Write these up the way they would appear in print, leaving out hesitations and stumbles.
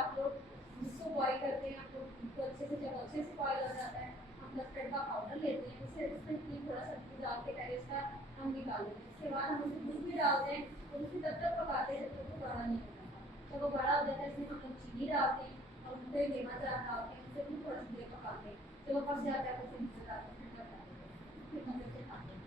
आप लोग उसको बॉईल करते हैं, आप लोग उसको अच्छे से, जब अच्छे से बॉईल हो जाता है हम कस्टर्ड का पाउडर लेते हैं, उसे उसमें थोड़ा सा दूध डाल के पहले उसका हम निकाल देते हैं। उसके बाद हम उसमें दूध भी डालते हैं और उसे तब तक पकाते हैं जब तक वो गाढ़ा नहीं हो जाता। जब वो गाढ़ा हो जाता है इसमें हम लोग चीनी डालते हैं और उन पर लेमन जार डालते हैं, उसे भी थोड़ा सा देर पकाते हैं। जब वो पक जाता है उसे नीचे डालते हैं, ठंडा कर देते हैं, फिर मजे से खाते हैं।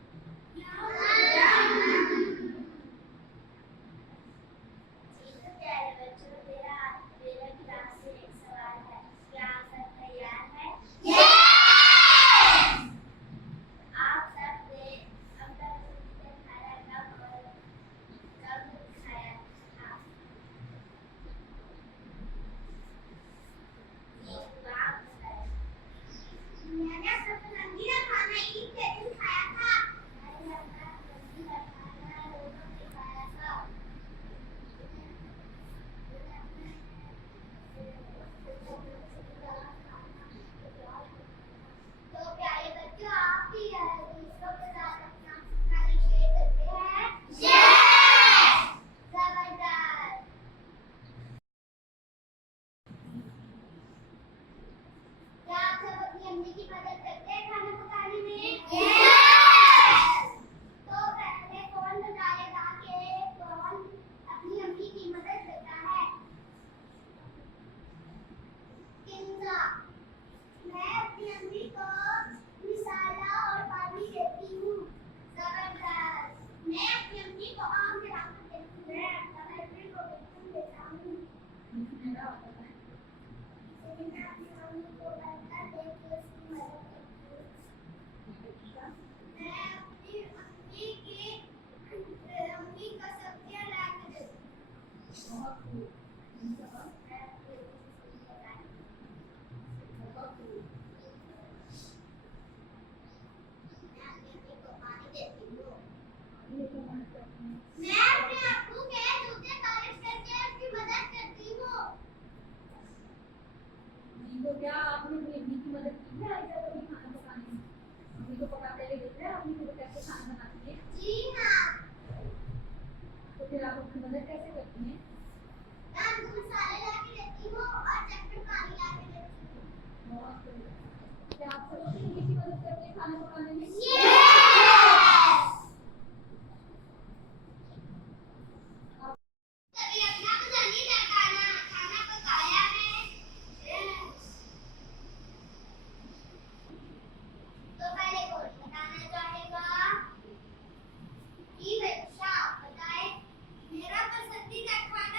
तो क्या आपने अपनी अम्मी की मदद की है ऐसा कभी खाना पकाने में? अम्मी को पकाते हुए देख रहे हैं अम्मी को कैसे खाना बनाती है? जी हाँ। तो फिर आप अपनी मदद कैसे करती हैं? मैं मसाले ला के देती हूँ और चटपट पानी ला के देती हूँ। बहुत बढ़िया। क्या आप सब अपनी अम्मी की मदद करती हैं खाना पकाने में? मेरा पसंदीदा खाना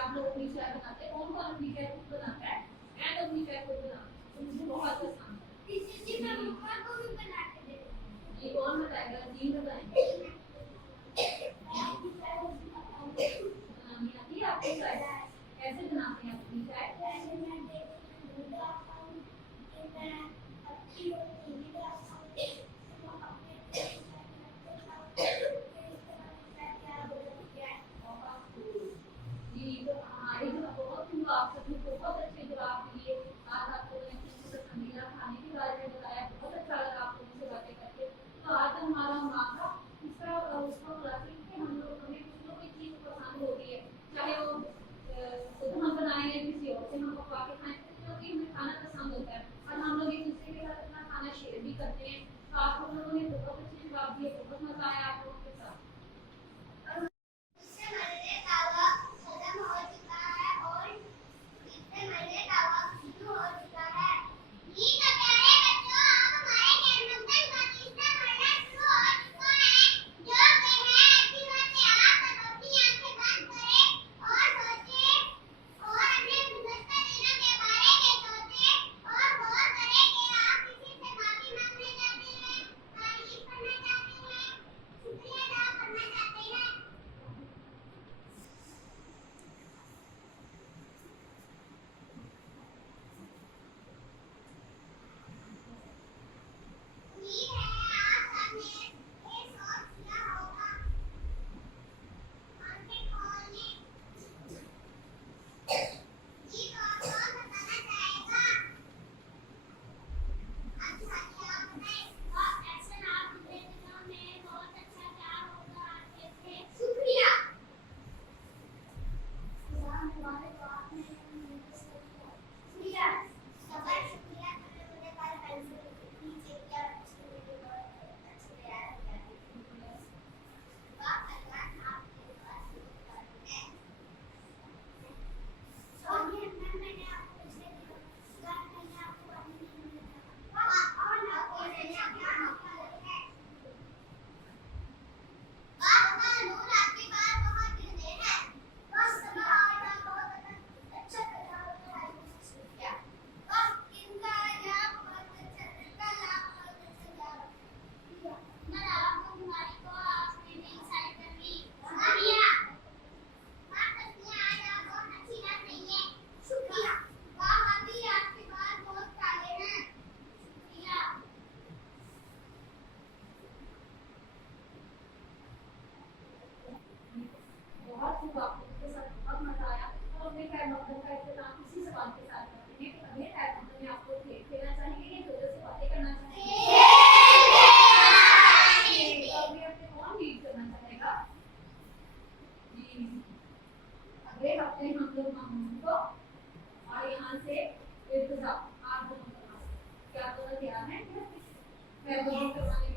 आप लोग अपनी चाय बनाते हैं, कौन कौन अपनी चाय खुद बनाता है? मैं तो अपनी चाय खुद बनाती हूँ, तो मुझे बहुत पसंद है। जी मैं मम्मा को भी बना के दे दूँ। ये कौन बताएगा? जी बताएंगे। बनानी आती है आपको चाय? कैसे बनाते हैं अपनी चाय? आप सभी बहुत अच्छे जवाब दिए। आज आपको मैंने पसंदीदा खाने के बारे में बताया, बहुत अच्छा लगा आपको मुझसे बातें करके। तो आज हमारा माता इसका उसका खुलासा कि हम लोग हमें कुछ लोग एक चीज़ पसंद होती है, चाहे वो खुद हम बनाए या किसी और से हम पकवा के खाएं, क्योंकि हमें खाना पसंद होता है और हम लोग एक दूसरे के साथ अपना खाना शेयर भी करते हैं। तो आप लोगों ने बहुत अच्छे जवाब दिए, बहुत मजा आया आप लोगों के साथ। क्या दोनों तैयार हैं? मैं दोनों करवाने